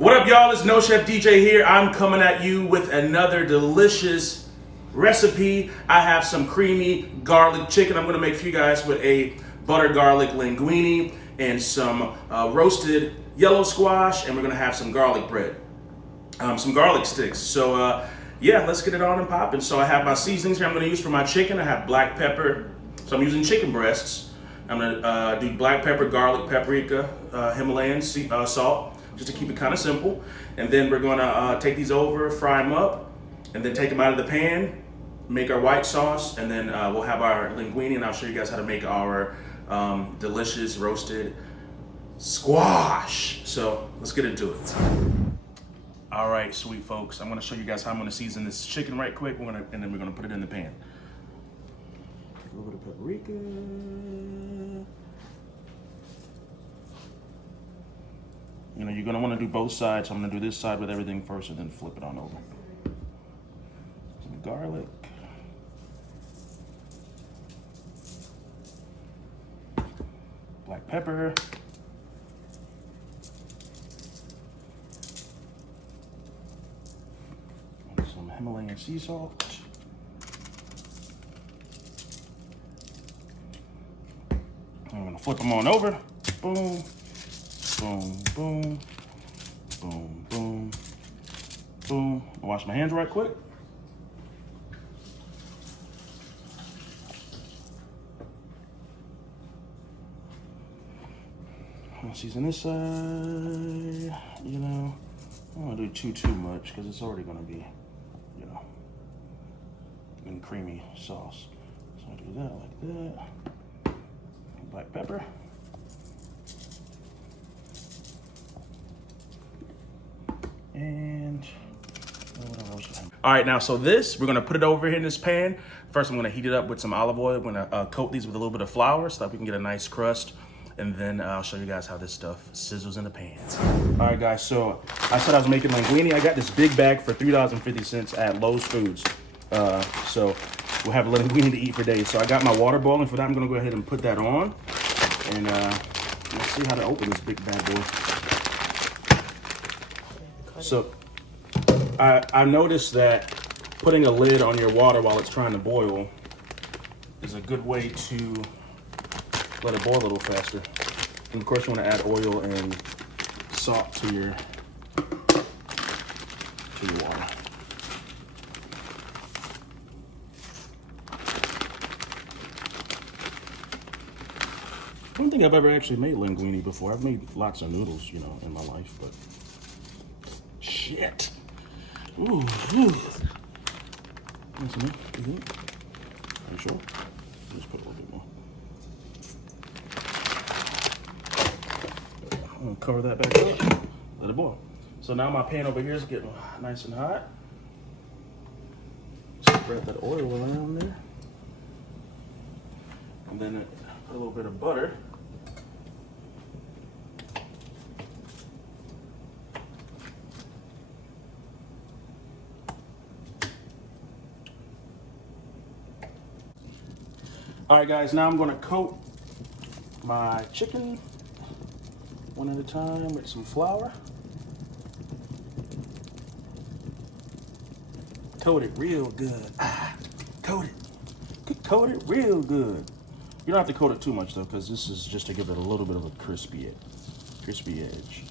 What up, y'all? It's No Chef DJ here. I'm coming at you with another delicious recipe. I have some creamy garlic chicken I'm gonna make for you guys with a butter garlic linguine and some roasted yellow squash, and we're gonna have some garlic bread, some garlic sticks. So yeah, let's get it on and popping. So I have my seasonings here I'm gonna use for my chicken. I have black pepper, so I'm using chicken breasts. I'm gonna do black pepper, garlic, paprika, Himalayan salt, just to keep it kind of simple. And then we're gonna take these over, fry them up, and then take them out of the pan, make our white sauce, and then we'll have our linguine, and I'll show you guys how to make our delicious roasted squash. So let's get into it. All right, sweet folks, I'm gonna show you guys how I'm gonna season this chicken right quick. And then we're gonna put it in the pan. A little bit of paprika. You know, you're gonna wanna do both sides. So I'm gonna do this side with everything first and then flip it on over. Some garlic. Black pepper. And some Himalayan sea salt. I'm gonna flip them on over. Boom. Boom, boom, boom, boom, boom. I'll wash my hands right quick. I'll season this side. You know, I don't want to do too much because it's already going to be, you know, in creamy sauce. So I do that like that. Black pepper. And all right, now so we're gonna put it over here in this pan. First, I'm gonna heat it up with some olive oil. I'm gonna coat these with a little bit of flour so that we can get a nice crust. And then I'll show you guys how this stuff sizzles in the pan. All right, guys, so I said I was making linguine. I got this big bag for $3.50 at Lowe's Foods. So we'll have linguine to eat for days. So I got my water boiling for that. I'm gonna go ahead and put that on. And let's see how to open this big bad boy. So I noticed that putting a lid on your water while it's trying to boil is a good way to let it boil a little faster. And of course you want to add oil and salt to your water. I don't think I've ever actually made linguine before. I've made lots of noodles, you know, in my life, but shit. Ooh. Nice enough. Are you sure? Just put a little bit more. I'm gonna cover that back up. Let it boil. So now my pan over here is getting nice and hot. Spread that oil around there. And then put a little bit of butter. All right, guys, now I'm gonna coat my chicken one at a time with some flour. Coat it real good. Coat it. Coat it real good. You don't have to coat it too much though, because this is just to give it a little bit of a crispy edge.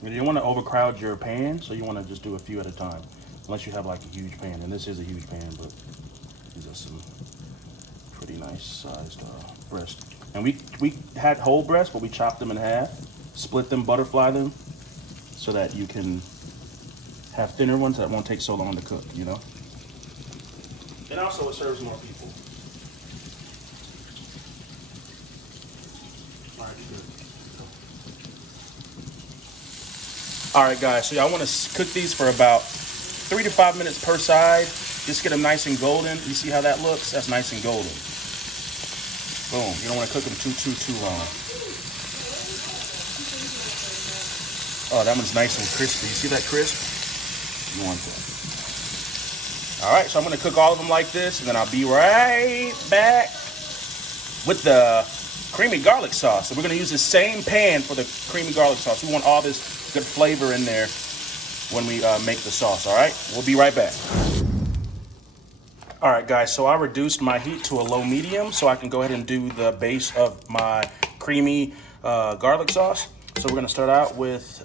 You don't want to overcrowd your pan, so you want to just do a few at a time, unless you have like a huge pan. And this is a huge pan, but these are some pretty nice sized breast. And we had whole breasts, but we chopped them in half, split them, butterfly them, so that you can have thinner ones that won't take so long to cook, you know. And also it serves more people. All right, good. All right, guys, so I want to cook these for about 3 to 5 minutes per side. Just get them nice and golden. You see how that looks? That's nice and golden. Boom. You don't want to cook them too long. Oh, that one's nice and crispy. You see that crisp? You want that. All right, so I'm going to cook all of them like this, and then I'll be right back with the creamy garlic sauce. So we're going to use the same pan for the creamy garlic sauce. We want all this good flavor in there when we make the sauce, all right? We'll be right back. All right, guys, so I reduced my heat to a low medium so I can go ahead and do the base of my creamy garlic sauce. So we're gonna start out with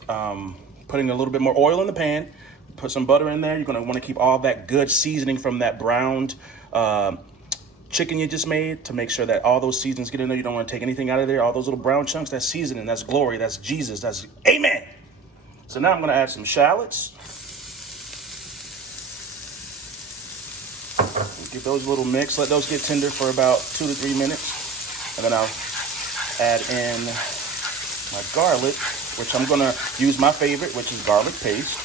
putting a little bit more oil in the pan, put some butter in there. You're gonna wanna keep all that good seasoning from that browned chicken you just made to make sure that all those seasonings get in there. You don't wanna take anything out of there. All those little brown chunks, that's seasoning, that's glory, that's Jesus, that's amen. So now I'm gonna add some shallots. Get those a little mixed. Let those get tender for about 2 to 3 minutes. And then I'll add in my garlic, which I'm gonna use my favorite, which is garlic paste.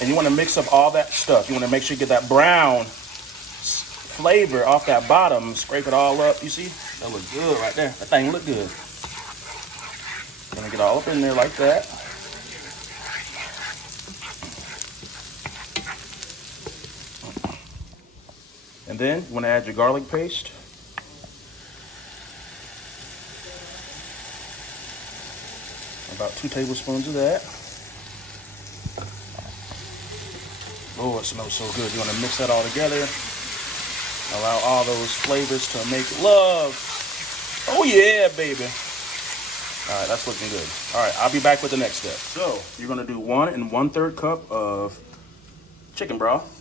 And you wanna mix up all that stuff. You wanna make sure you get that brown flavor off that bottom. Scrape it all up, you see? That look good right there. That thing look good. Gonna get all up in there like that. And then you want to add your garlic paste. About 2 tablespoons of that. Oh, it smells so good. You want to mix that all together. Allow all those flavors to make love. Oh yeah, baby. All right, that's looking good. All right, I'll be back with the next step. So you're going to do 1 1/3 cup of chicken broth.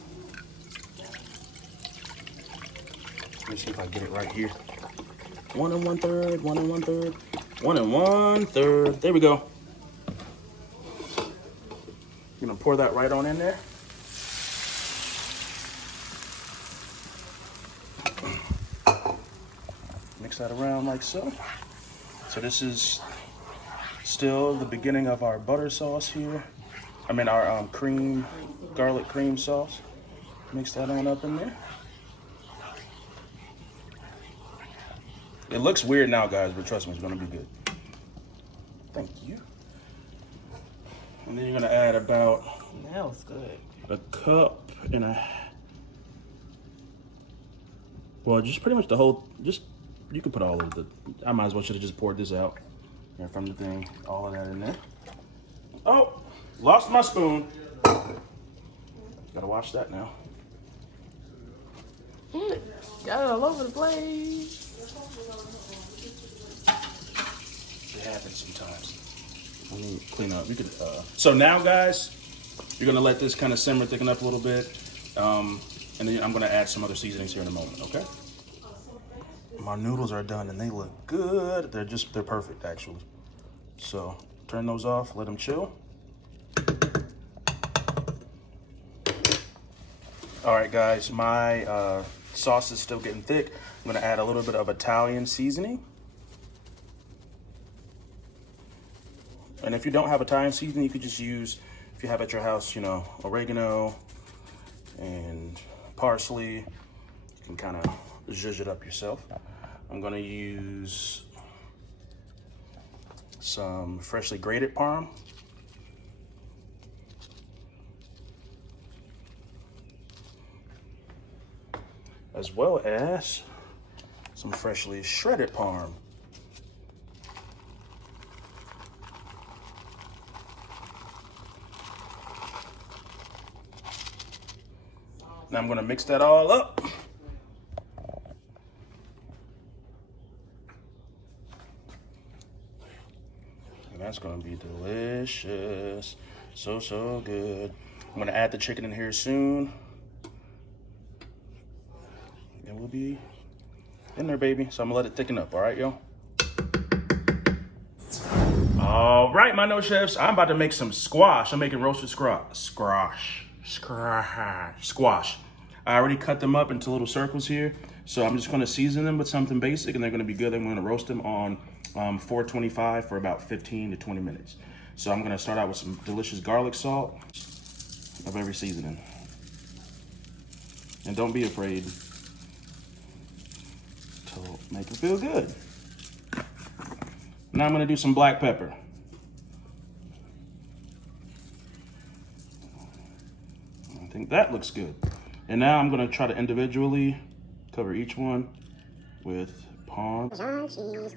Let me see if I get it right here. 1 1/3, 1 1/3, 1 1/3. There we go. You're gonna pour that right on in there. Mix that around like so. So this is still the beginning of our butter sauce here. I mean our garlic cream sauce. Mix that on up in there. It looks weird now, guys, but trust me, it's gonna be good. Thank you. And then you're gonna add about Smells good. a cup and a, well, just pretty much the whole, just, you could put all of the, I might as well should have just poured this out from the thing, all of that in there. Oh, lost my spoon. Gotta wash that now. Got it all over the place. It happens sometimes. Let me clean up. You could. So now, guys, you're gonna let this kind of simmer, thicken up a little bit, and then I'm gonna add some other seasonings here in a moment. Okay. My noodles are done and they look good. They're perfect actually. So turn those off. Let them chill. All right, guys. My sauce is still getting thick. I'm gonna add a little bit of Italian seasoning. And if you don't have Italian seasoning, you could just use, if you have at your house, you know, oregano and parsley. You can kind of zhuzh it up yourself. I'm gonna use some freshly grated parm. As well as some freshly shredded parm. Now I'm gonna mix that all up. And that's gonna be delicious. So good. I'm gonna add the chicken in here soon. And we'll be in there, baby. So I'm gonna let it thicken up, all right, yo? All right, my no chefs, I'm about to make some squash. I'm making roasted squash. I already cut them up into little circles here. So I'm just gonna season them with something basic and they're gonna be good. I'm gonna roast them on 425 for about 15 to 20 minutes. So I'm gonna start out with some delicious garlic salt of every seasoning. And don't be afraid to make it feel good. Now I'm gonna do some black pepper. I think that looks good. And now I'm gonna try to individually cover each one with Parmesan cheese.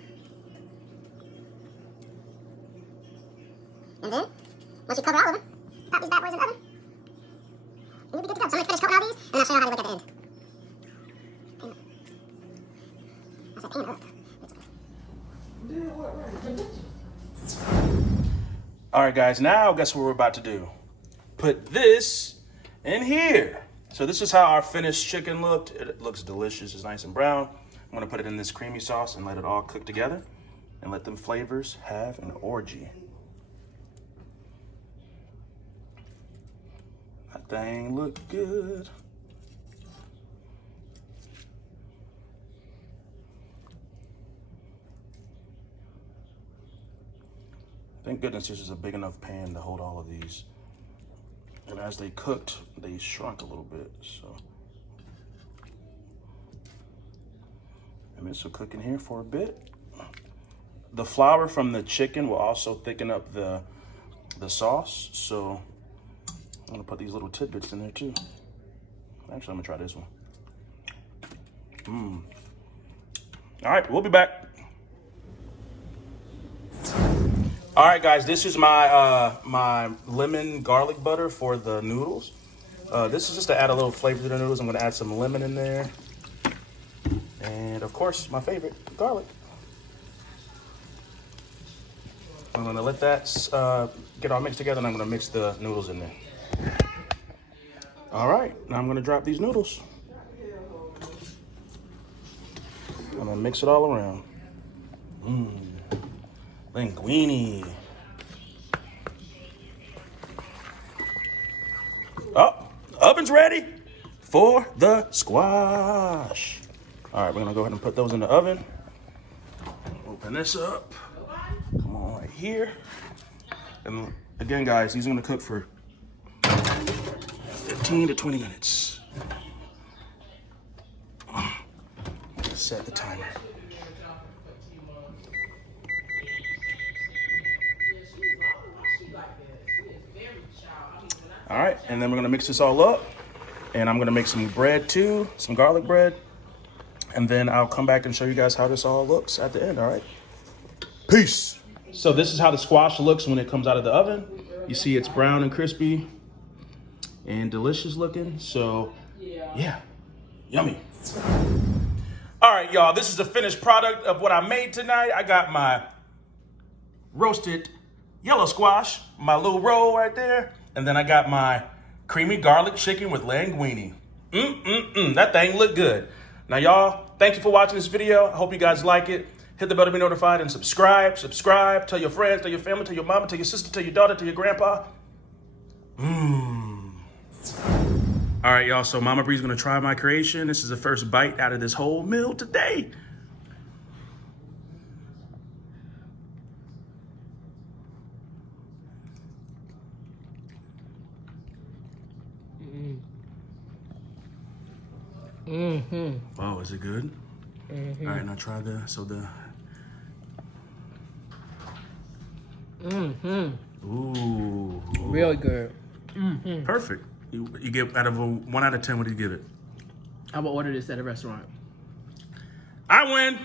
And then, once you cover all of them, pop these bad boys in the oven. And you'll be good to go. So I'm going to finish coating all these, and I'll show you how they look at the end. I said pan up. All right, guys, now guess what we're about to do? Put this in here. So this is how our finished chicken looked. It looks delicious, it's nice and brown. I'm gonna put it in this creamy sauce and let it all cook together and let them flavors have an orgy. That thing look good. Thank goodness this is a big enough pan to hold all of these. And as they cooked, they shrunk a little bit, so. And this will cook in here for a bit. The flour from the chicken will also thicken up the sauce, so I'm gonna put these little tidbits in there too. Actually, I'm gonna try this one. All right, we'll be back. All right, guys, this is my my lemon garlic butter for the noodles. This is just to add a little flavor to the noodles. I'm gonna add some lemon in there. And of course, my favorite, garlic. I'm gonna let that get all mixed together, and I'm gonna mix the noodles in there. All right, now I'm gonna drop these noodles. I'm gonna mix it all around. Linguine. Oh, oven's ready for the squash. All right, we're gonna go ahead and put those in the oven. Open this up. Come on, right here. And again, guys, these are gonna cook for 15 to 20 minutes. Set the timer. All right, and then we're gonna mix this all up, and I'm gonna make some bread too, some garlic bread, and then I'll come back and show you guys how this all looks at the end, all right? Peace. So this is how the squash looks when it comes out of the oven. You see it's brown and crispy and delicious looking, so yeah, yummy. All right, y'all, this is the finished product of what I made tonight. I got my roasted yellow squash, my little roll right there. And then I got my creamy garlic chicken with linguine. That thing looked good. Now, y'all, thank you for watching this video. I hope you guys like it. Hit the bell to be notified and subscribe. Tell your friends, tell your family, tell your mama, tell your sister, tell your daughter, tell your grandpa. All right, y'all, so Mama Bree's gonna try my creation. This is the first bite out of this whole meal today. Oh, is it good? All right, now try Ooh. Really good. Perfect. You get out of a 1 out of 10, what do you give it? I will order this at a restaurant. I win.